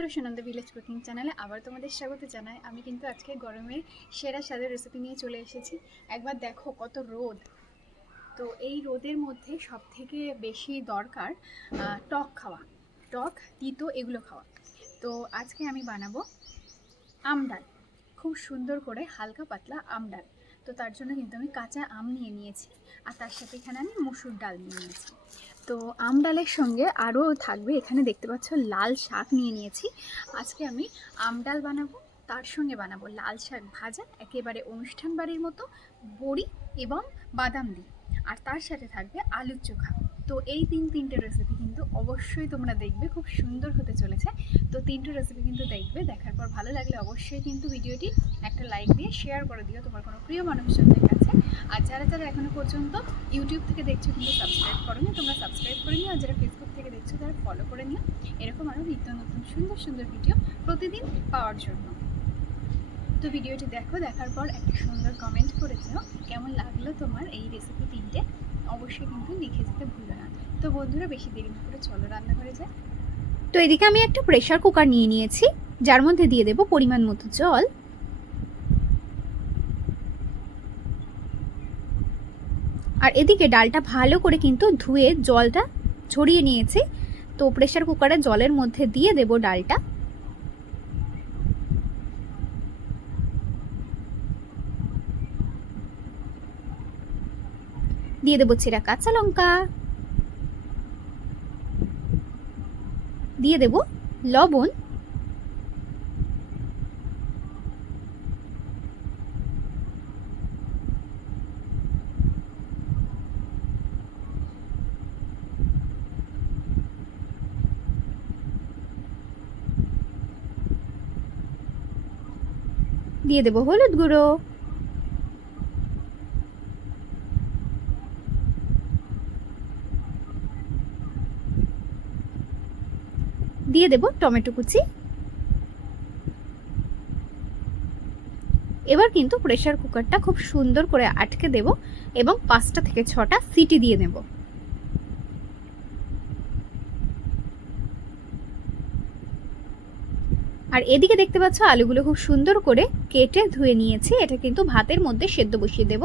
বন্ধুরা, Sunanda village cooking চ্যানেলে আবার তোমাদের স্বাগত জানাই। আমি কিন্তু আজকে গরমের সেরা স্বাদের রেসিপি নিয়ে চলে এসেছি। একবার দেখো কত রোদ। তো এই রোদের মধ্যে সব থেকে বেশি দরকার টক খাওয়া, টক তিতো এগুলো খাওয়া। তো আজকে আমি বানাবো আম ডাল, খুব সুন্দর করে হালকা পাতলা আম ডাল। তো তার জন্য কিন্তু আমি কাঁচা আম নিয়ে নিয়েছি, আর তার সাথে এখানে আমি মসুর ডাল নিয়ে নিয়েছি। তো আম ডালের সঙ্গে আরও থাকবে, এখানে দেখতে পাচ্ছ লাল শাক নিয়ে নিয়েছি। আজকে আমি আম ডাল বানাবো, তার সঙ্গে বানাবো লাল শাক ভাজা, একেবারে অনুষ্ঠান বাড়ির মতো, বড়ি এবং বাদাম দিয়ে, আর তার সাথে থাকবে আলুর চোখা। তো এই তিনটে রেসিপি কিন্তু অবশ্যই তোমরা দেখবে, খুব সুন্দর হতে চলেছে। তো তিনটে রেসিপি কিন্তু দেখবে, দেখার পর ভালো লাগলে অবশ্যই কিন্তু ভিডিওটি একটা লাইক দিয়ে শেয়ার করে দিও তোমার কোনো প্রিয় মানুষজনদের কাছে। আর যারা যারা এখনও পর্যন্ত ইউটিউব থেকে দেখছো কিন্তু সাবস্ক্রাইব করো নি, তোমরা সাবস্ক্রাইব করে নিও। আর যারা ফেসবুক থেকে দেখছো তারা ফলো করে নিও, এরকম আরও নিত্য নতুন সুন্দর সুন্দর ভিডিও প্রতিদিন পাওয়ার জন্য। তো ভিডিওটি দেখো, দেখার পর একটা সুন্দর কমেন্ট করে দিও কেমন লাগলো তোমার এই রেসিপি তিনটে, অবশ্যই কিন্তু লিখে যেতে ভুলো না। তো বন্ধুরা, বেশি দেরি না করে চলো রান্নাঘরে যাই। তো এদিকে আমি একটা প্রেসার কুকার নিয়ে নিয়েছি, যার মধ্যে দিয়ে দেব পরিমাণ মতো জল। আর এদিকে ডালটা ভালো করে কিন্তু ধুয়ে জলটা ছড়িয়ে নিয়েছি। তো প্রেসার কুকারে জলের মধ্যে দিয়ে দেব ডালটা। দিয়ে দেব চেরা কাঁচা লঙ্কা, দিয়ে দেব লবণ, দিয়ে দেব হলুদ গুঁড়ো, দিয়ে দেব টমেটো কুচি। এবার কিন্তু প্রেসার কুকারটা খুব সুন্দর করে আটকে দেব এবং 5টা থেকে 6টা সিটি দিয়ে নেব। আর এদিকে দেখতে পাচ্ছ আলুগুলো খুব সুন্দর করে কেটে ধুয়ে নিয়েছি। এটা কিন্তু ভাতের মধ্যে সেদ্ধ বসিয়ে দেব।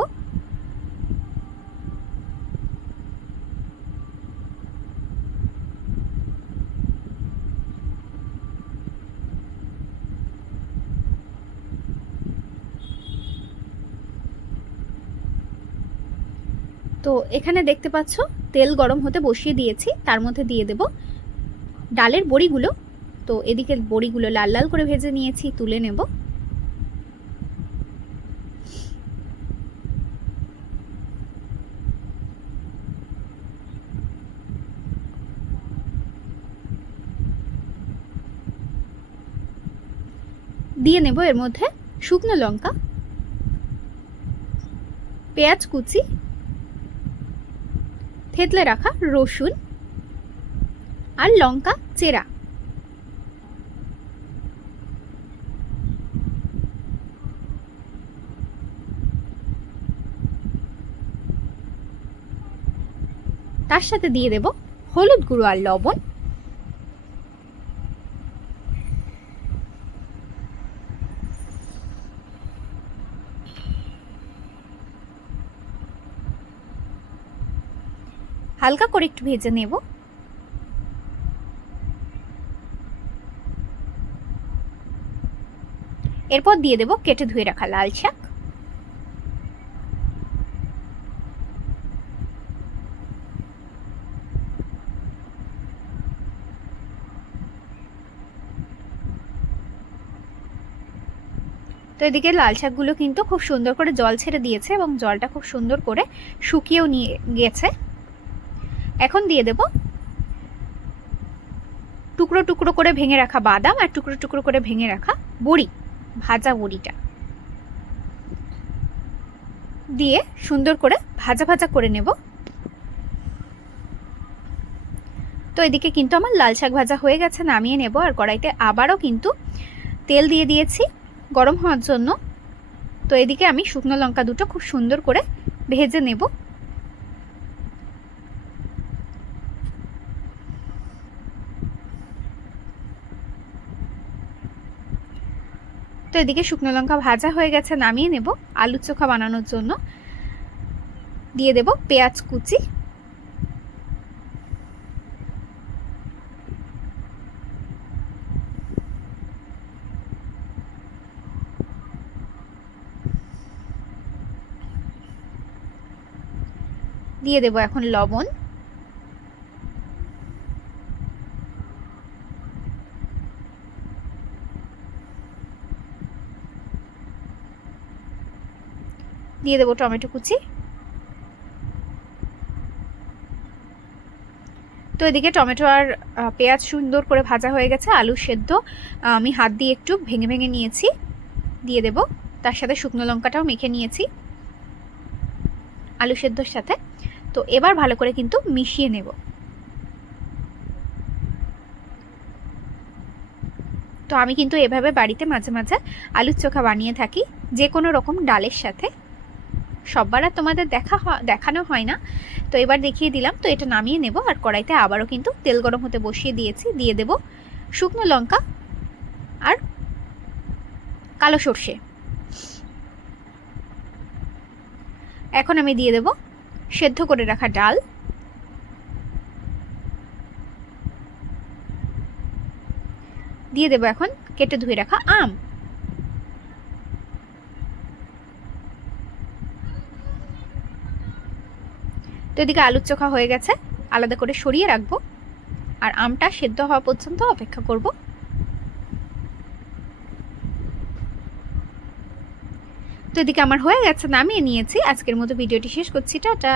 তো এখানে দেখতে পাচ্ছ তেল গরম হতে বসিয়ে দিয়েছি, তার মধ্যে দিয়ে দেব ডালের বড়িগুলো। তো এদিকে বড়িগুলো লাল লাল করে ভেজে নিয়েছি, তুলে নেব। দিয়ে নেব এর মধ্যে শুকনো লঙ্কা, পেঁয়াজ কুচি, থেতলে রাখা রসুন আর লঙ্কা চেরা। তার সাথে দিয়ে দেব হলুদ গুঁড়ো আর লবণ। হালকা করে একটু ভেজে নেব। এরপর দিয়ে দেব কেটে ধুয়ে রাখা লাল শাক। তো এদিকে লাল শাকগুলো কিন্তু খুব সুন্দর করে জল ছেড়ে দিয়েছে এবং জলটা খুব সুন্দর করে শুকিয়েও নিয়ে গেছে। এখন দিয়ে দেব টুকরো টুকরো করে ভেঙে রাখা বাদাম আর টুকরো টুকরো করে ভেঙে রাখা বড়ি, ভাজা বড়িটা দিয়ে সুন্দর করে ভাজা ভাজা করে নেব। তো এদিকে কিন্তু আমার লাল শাক ভাজা হয়ে গেছে, নামিয়ে নেব। আর কড়াইতে আবারও কিন্তু তেল দিয়ে দিয়েছি গরম হওয়ার জন্য। তো এদিকে আমি শুকনো লঙ্কা দুটো খুব সুন্দর করে ভেজে নেব। তো এদিকে শুকনো লঙ্কা ভাজা হয়ে গেছে, নামিয়ে নেব। আলুর চোখা বানানোর জন্য দিয়ে দেব পেঁয়াজ কুচি, দিয়ে দেব এখন লবণ, দিয়ে দেব টমেটো কুচি। তো এদিকে টমেটো আর পেঁয়াজ সুন্দর করে ভাজা হয়ে গেছে। আলু সেদ্ধ আমি হাত দিয়ে একটু ভেঙে ভেঙে নিয়েছি, দিয়ে দেব। তার সাথে শুকনো লঙ্কাটাও মেখে নিয়েছি আলু সেদ্ধর সাথে। তো এবার ভালো করে কিন্তু মিশিয়ে নেব। তো আমি কিন্তু এভাবে বাড়িতে মাঝে মাঝে আলুর চোখা বানিয়ে থাকি, যে কোনো রকম ডালের সাথে। সববার আর তোমাদের দেখানো হয় না, তো এবার দেখিয়ে দিলাম। তো এটা নামিয়ে নেব, আর কড়াইতে আবারও কিন্তু তেল গরম হতে বসিয়ে দিয়েছি। দিয়ে দেব শুকনো লঙ্কা আর কালো সর্ষে। এখন আমি দিয়ে দেব সেদ্ধ করে রাখা ডাল, দিয়ে দেব এখন কেটে ধুয়ে রাখা আম। তো এদিকে আলুর চোখা হয়ে গেছে, আলাদা করে সরিয়ে রাখবো, আর আমটা সেদ্ধ হওয়া পর্যন্ত অপেক্ষা করব। তো এদিকে আমার হয়ে গেছে, নামিয়ে নিয়েছি। আজকের মতো ভিডিওটি শেষ করছি, টাটা।